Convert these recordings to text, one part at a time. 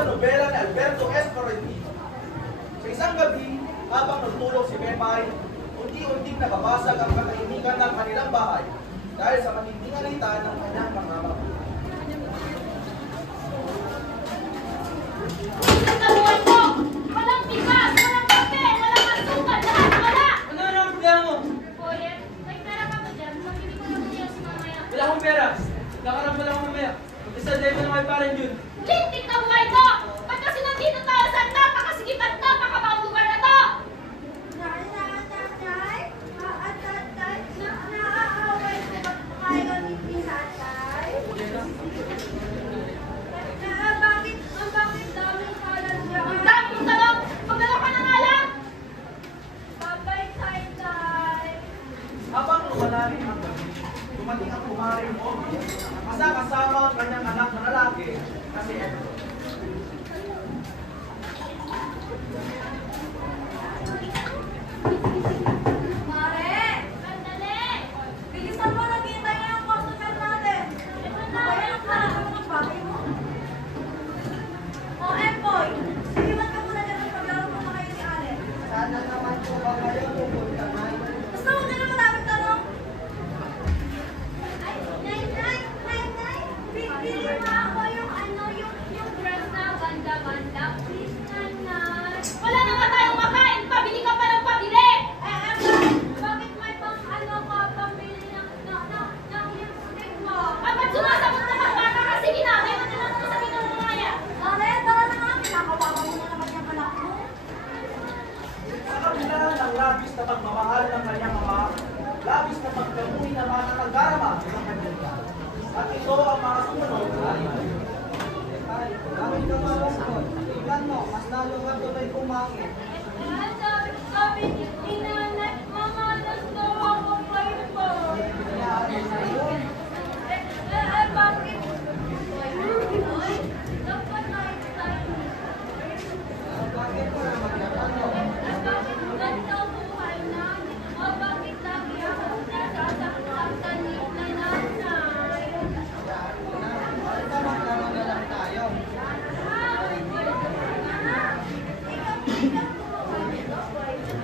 sa nobela ni Alberto S. Florentino. Sa isang gabi, habang nagtulog si Pepay, unti-unting nababasag ang katahimikan ng kanilang bahay dahil sa matinding alita ng kanyang mga magulang. Nabuhay ko! Walang bigas! Walang kape! Walang asukal! Lahat wala! Ano ang problema mo? Kuya, may pera ka ba dyan? Pabili ko lang bigas mamaya. Wala akong pera. Nakarang wala akong mamaya. Mag-isa live na kay parang Jun. Lintik na buhay ko! Ba't kasi nandito tayo sa napakasigitan to? Napakabang lugar na to! Tatay? Naaaway ko ba kayo ni tatay? Bakit daming kalan niya? Ang dami mong talong! Magdala ka na nga lang! Babay, tatay. Habang lumalalim ang gabi, dumating ang kumaring Obi na kasama ang kanyang anak na lalaki na si Edward. Mare! Sandali! Bilisan mo, naghihintay na yung customer natin. Ito na! Ayan ang mga bagay mo. O, Empoy, iwan ka muna dyan at paglaro mo na kayo ni Ale. Sana naman po ba kayo pupunta na? Basta huwag ka na maraming tanong. Ay, Nay! Bili mo ako yung yung dress na ganda-ganda. Please, Nanay. Wala na nga tayong makain! Pabili ka pa ng pabili! Bakit may pambili ng lipstick mo? At ba't sumasagot na mga bata kasi ginagay mo na lang sa kinunungaya? Mare, tara na nga. Pinakawawa mo na naman yung anak mo. Sa kabila ng labis na pagmamahal ng kanyang ama, labis na pagkamuhi ng mga nakagarama ng kanyang dad. At ito ang mga sumunod ay Bakit ka malungkot? Tingnan mo, mas lalo ka tuloy kumangit. Sabi ni Nanay, mamalas daw ako kay Paul. Bakit? Dapat night time. Bakit ko na magtatanong? Bakit ganito buhay na? Bakit lagi ako nasasaktan ni Nanay? Basta maglaro na lang tayo.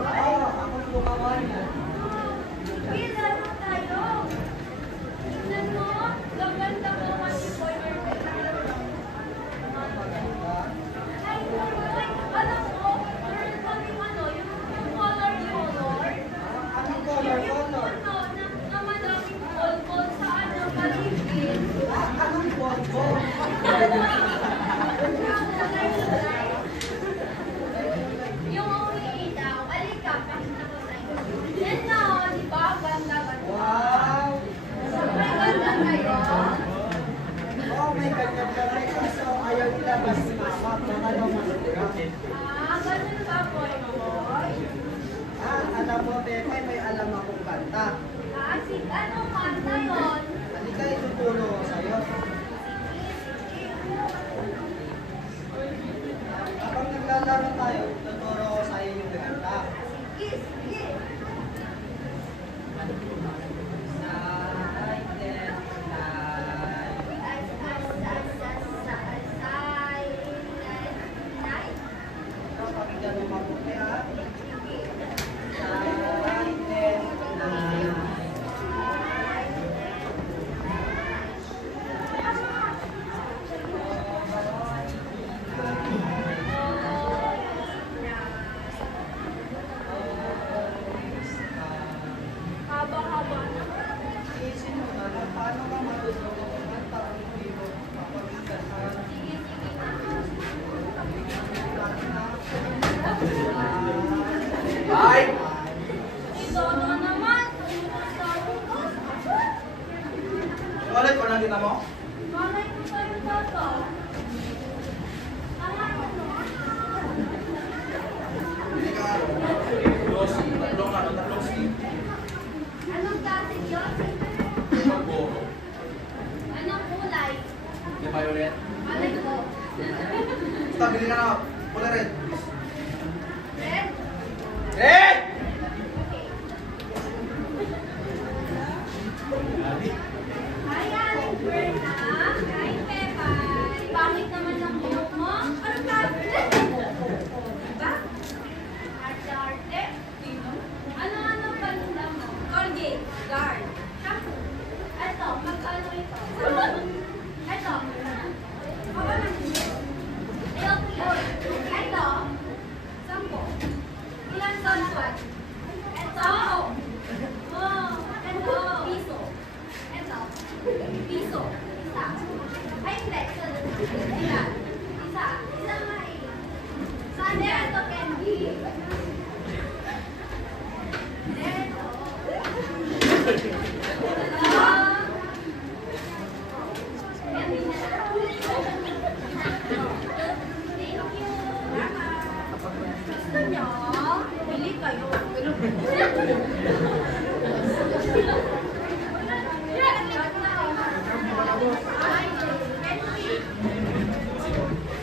Oo, ako gumawa niya. Bilaro tayo. Tingnan mo, gaganda ko kasi boyfriend. Ay, alam mo, meron kaming yung color. Anong color? Na madaming ball sa paligid. Anong polvo? Yung umiitaw, alika, pakita ko sa inyo. Yan na, di ba? Ganda. Wow! May ganda kayo. Oo, may ganyan ka rin. Kaso ayaw ilabas si mama. Baka daw masira. Ganun ba, boy? Alam mo, Pepe, may alam akong kanta. Anong kanta yun? Halika, ituturo ko sa'yo. Habang naglalaro tayo, tuturo ko sa'yo yung kanta. Sige. Pakinggan mo mabuti, ha? Haba-haba na. Isin mo na lang, paano ka marunong kumanta kung hindi mo papakinggan ka? Sige na. ay Ito na naman. ulit ko lang kita mo. Malay ko sa'yo, Tata. Hindi ka Losi, tatlong si Anong klase yun? Magboro. Anong kulay? Di violet. Malay ko. Basta bili ka na. Kulay red. Red? Red! Hi, Aling Bird. Ito. Oh, ito. Piso. Ito. Piso. Isa. Ay, hindi. Isa. Isa. Isa nga eh. Saan ito, candy? Ito. Candy na. Thank you. Gusto niyo? Bili kayo.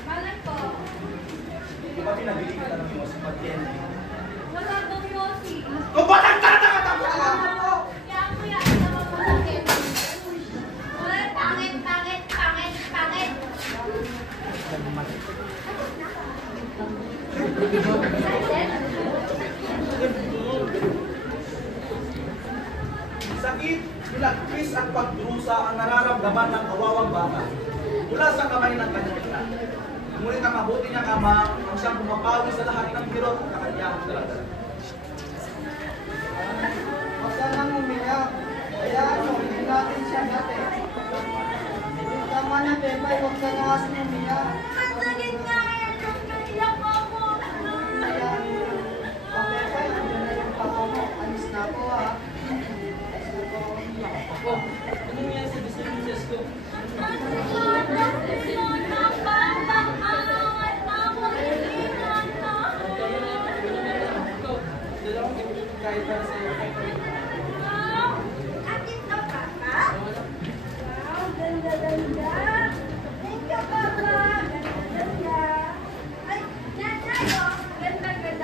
Malay ko. Di ba pinabili ka lang yung sa pag-candy? Wala daw yosi. Kung ba't ang tatakatang ka? Kaya ako yan. Ito mo masakit. Wala, pangit, pangit, pangit, pangit. Sakit, pinagpis at pagdurusa ang nararamdaman ng kawawang bata mula sa kamay ng kanyang ina. Ngunit ang mabuti niyang ama ang siyang bumabawi sa lahat ng kirot na kanyang daladala. Huwag ka nang umiyak. Hayaan mo, hindi natin siya natin. Tama na, Pepay, huwag ka na kasi umiyak. Ang sakit nga yan. Naiyak ako. Hayaan mo. O, Pepay, andyan na yung papa mo. Alis na ako, ha? Alis na ako. Ako, ano nangyari sa business ko? Ikaw, dala ko kahit para sa iyo.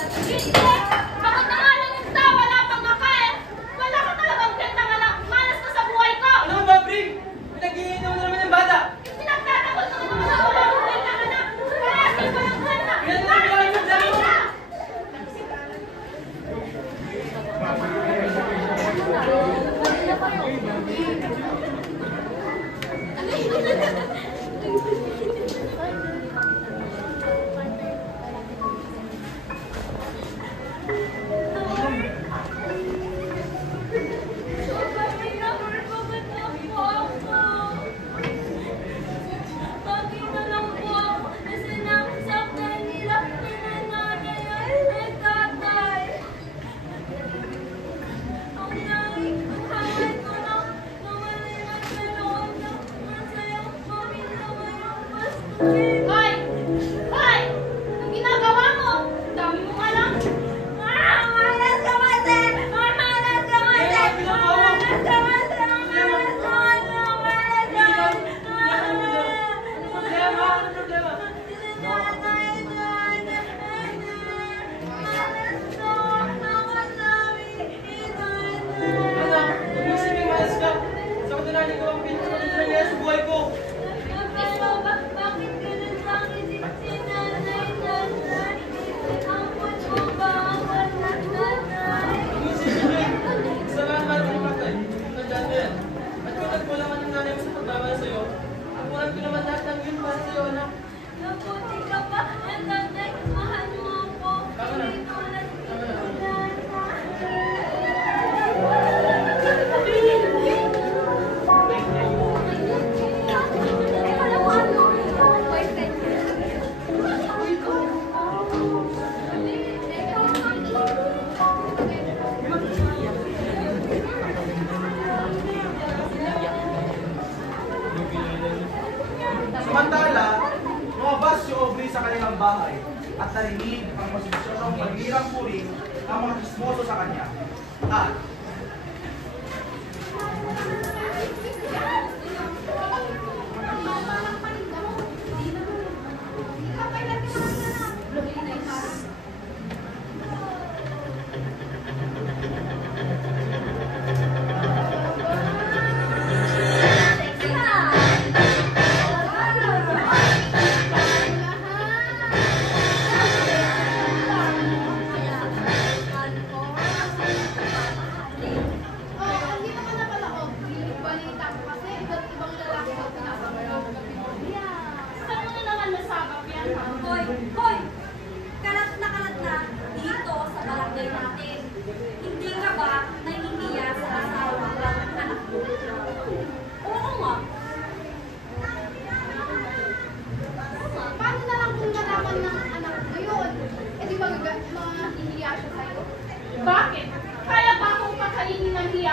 Bakit na nga lang isda? Wala pang makain. Wala ka talagang gandang anak. Malas na sa buhay ko. Ano ba, Brig? Pinag-iinom na naman yung bata. Pinagtatakot mo naman na wala kang gandang anak. Palasin mo ng ganda. Pinag-iinom na naman yung dami mo. Hoy! Hoy! Anong ginagawa mo? Ang dami mo nga lang. Malas ka kasi! Malas ka kasi! Malas ka kasi! Malas ka kasi! Malas ka Ano problema? Ano problema? Ano? Umisip yung malas ka. Sa katunayan ko ang pinag-nangyari sa buhay ko. Bakit ganun sa akin si nanay? Ampun mo ba ako ng nanay? Umisip yung Brig. Kasalanan ba ito matay? Tandaan mo yan. At kung nagkulangan ng nanay mo sa pagmamahal sa'yo, ang kulang ko naman lahat ng yun para sa'yo, anak. Nabuti ka pa, nanay, mahal mo ako. Tama na. Hindi tulad Tama na. Samantala, lumabas si Aubrey sa kanilang bahay at narinig ang posisyonong maghirang puring ang mga kismoso sa kanya. At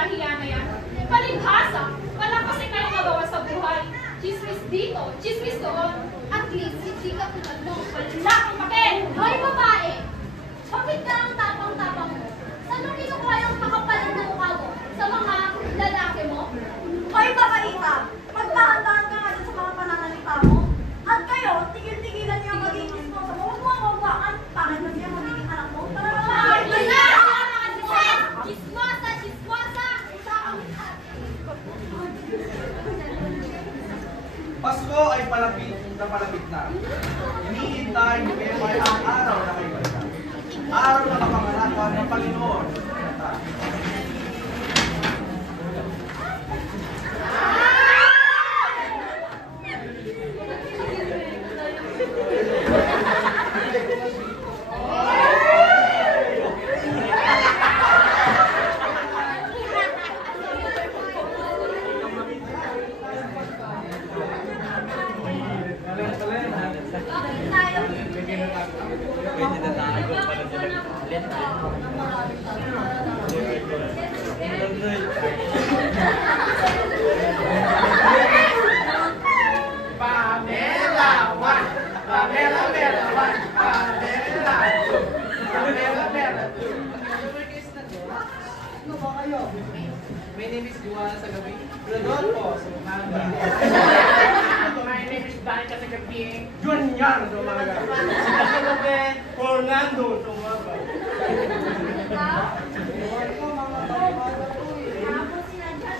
kahiya-hiya na yan. Palibhasa, wala kasi kayong magawa sa buhay. Chismis dito, chismis doon. At least, hindi ka tulad mo. Wala kang pake! Hoy, babae! Bakit ka ang tapang-tapang mo? Saan mo kinukuha yung makapalit na mukha mo? Sa mga lalaki mo? Hoy, babaita! Magdahan-dahan ka nga dyan sa mga pananalita mo. At kayo, tigil-tigilan niyo ang magiging esposa mo. Huwag mo ang mawaan. Bakit na siya magiging anak mo? Tara na mga Wala! Chismosa! Chismosa! Pasko ay palapit na. Hinihintay ni Pepay ang araw na kay Ganda. Araw na kapanganakan ng Panginoon. Bakit tayo hindi? Ano ba kayo? My name is Juan sa gabi. Rodolfo, sa umaga. My name is Danica sa gabi. Junior, sa umaga. Fernando, sa umaga. Ewan ko, mga kababata to eh. Tapos sinadya.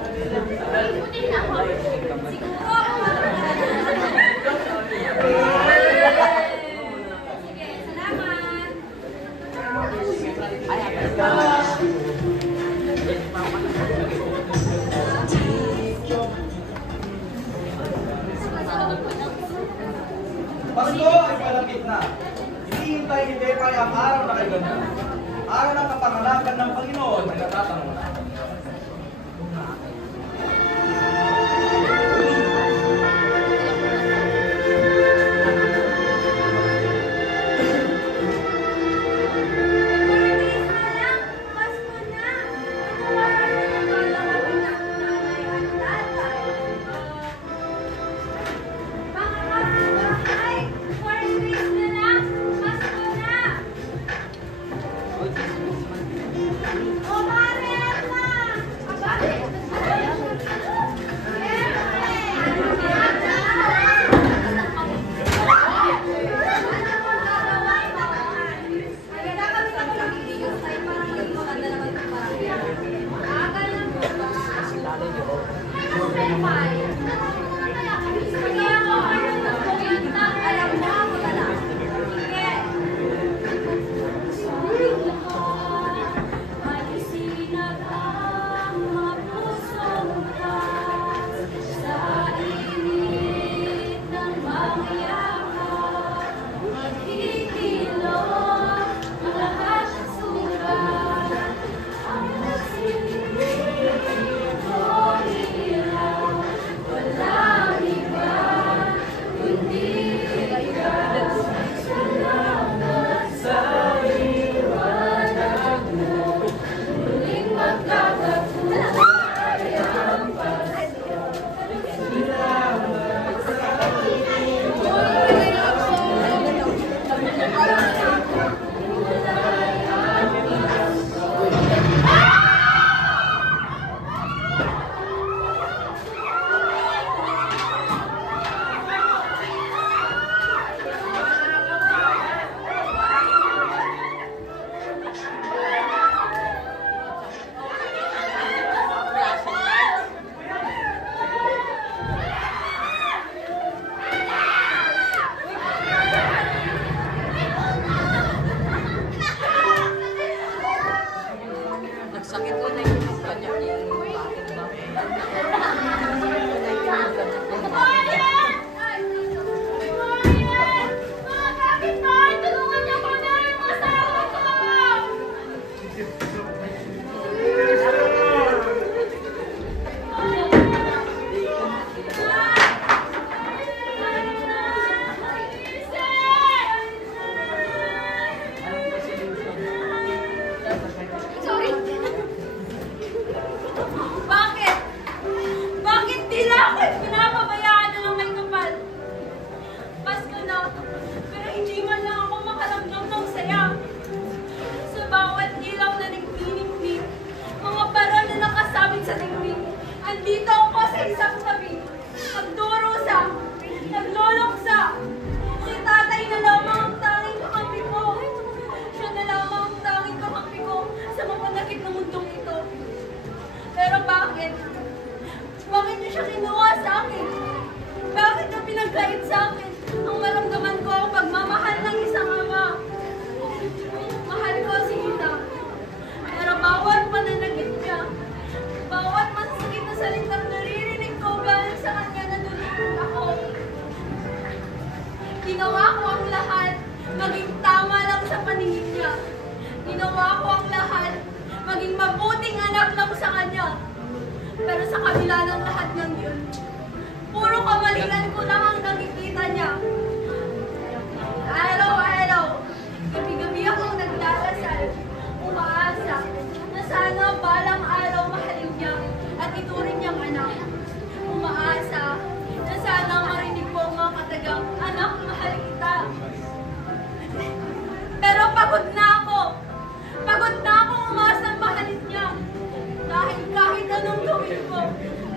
Ikutin ako. Siguro ako Sige, salamat. Pasko ay palapit na. Hinihintay ni Pepay ang araw na kay Ganda. Araw ng kapanganakan ng Panginoon ay natatanong na. Pero sa kabila ng lahat ng yun, puro kamalian ko lang ang nakikita niya. Araw-araw, gabi-gabi akong nagdarasal, umaasa, na sana balang araw mahalin niya at ituring niyang anak. Umaasa, na sana marinig ko ang mga katagang, anak, mahal kita. Pero pagod na ako. Pagod na akong umasang mahalin niya. Dahil kahit anong gawin ko,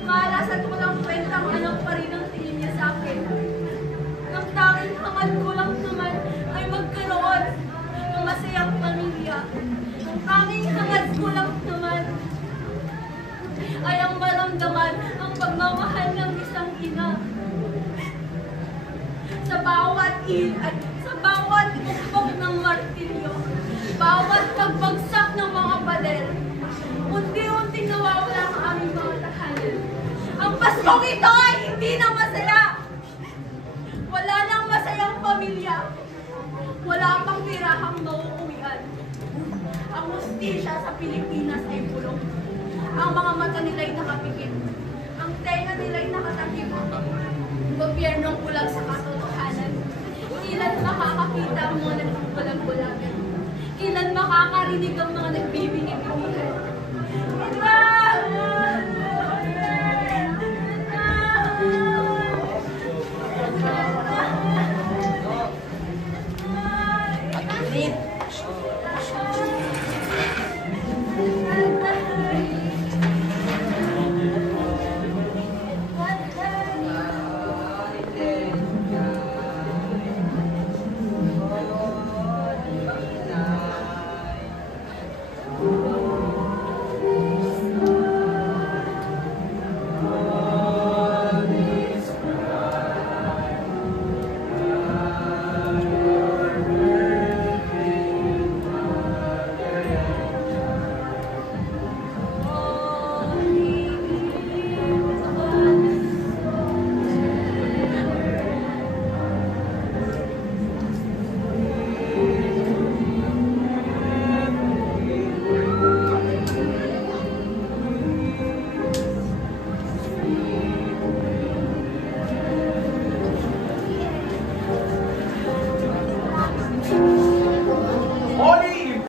malas at walang kwentang anak pa rin ang tingin niya sa akin. Ang tanging hangad ko lang naman ay magkaroon ng masayang pamilya. Ang tanging hangad ko lang naman ay ang maramdaman ang pagmamahal ng isang ina. Sa bawat at sa bawat ukpok ng martilyo, bawat pagbagsak ng mga pader, unti-unting nawawala ang aming mga tahanan. Ang Paskong ito ay hindi na masaya. Wala nang masayang pamilya. Wala pang tirahang mauuwian. Ang hustisya sa Pilipinas ay bulok. Ang mga mata nila'y nakapikit. Ang tenga nila'y nakatakip. Gobyernong kulang sa katotohanan. Ilan makakakita ang mga nagbubulag-bulagan? Ilan makakarinig ang mga nagbibingi-bingihan? Ngunit,